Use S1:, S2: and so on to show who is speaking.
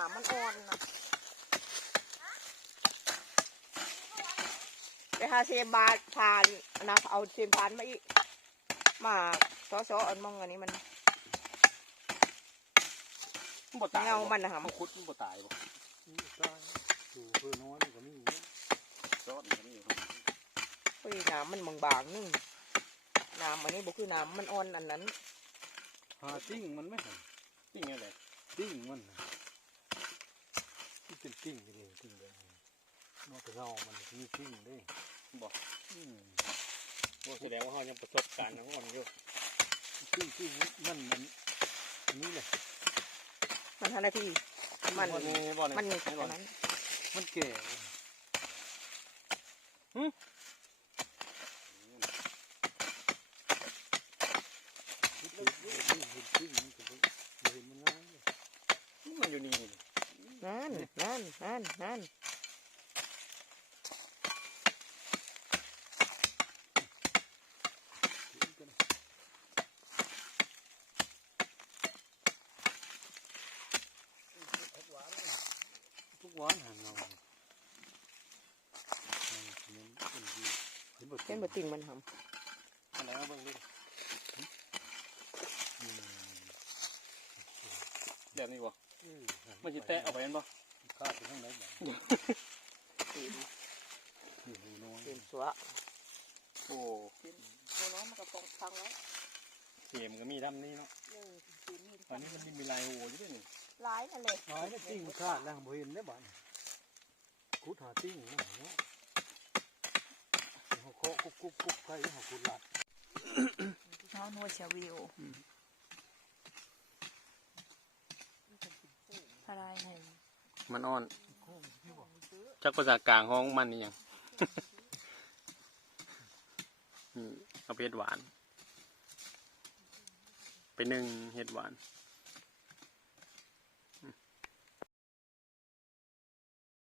S1: นามันอ่อนนะไปหาเซมบาทผ่านนะเอาเซมผ่านมาอีกมาซ้ออันมองอันนี้มันเงามันนะครับ
S2: มันคุดมันบ่ตายบ่
S3: ตายอยู่เพื่อน้อยก็มี
S2: ซอสมันก็มีครับ
S1: เฮ้ยน้ำมันบางๆนึงน้ำอันนี้บอกคือน้ำมันอ่อนอันนั้น
S3: หาติ้งมันไม่เห็น
S2: ติ้งอะไร
S3: ติ้งมันที่เป็นติ้งกันเองติ้งเลยนอกจากเรามันมีติ้งด้วย
S2: บอกแสดงว่าเขายังประสบการณ์ทั้งอ่อนอยู่
S3: ติ้งมันนี่เลย
S1: มันทันทีมันอันนั้น
S3: มันแก่
S2: มันอยู่นี่
S1: นั่น
S3: ทุกวันหันเรา
S1: เป็นบะติ่งมันท
S2: ำอะไรมาเบิ่งดิแบบนี้บ่มันจะแตะเอาไปนั่นบ่
S3: ข้าไปข้างไหนบ้าง
S1: เป็นสัว
S2: โอ้
S1: ตัวน้องมันก็ต้องฟังไว้
S2: เข็มก็มีดำนี่เนาะตอนนี้มันมีลายโหอยู่ด้วยนี่
S1: ลายนั่นเลย
S3: ลายนี่ติ้งข้าแล้วบ่เห็นได้บ้านขุดหาติ้งนะเนาะเขาเคาะกุ๊กใครเขาขุดหลัด
S1: น้องนัวเชวิวอะไรเนี่ย
S2: มันอ่อนจักภาษากลางห้องมันนี่ยังเอาไปเห็ดหวานไปนึ่งเห็ดหวาน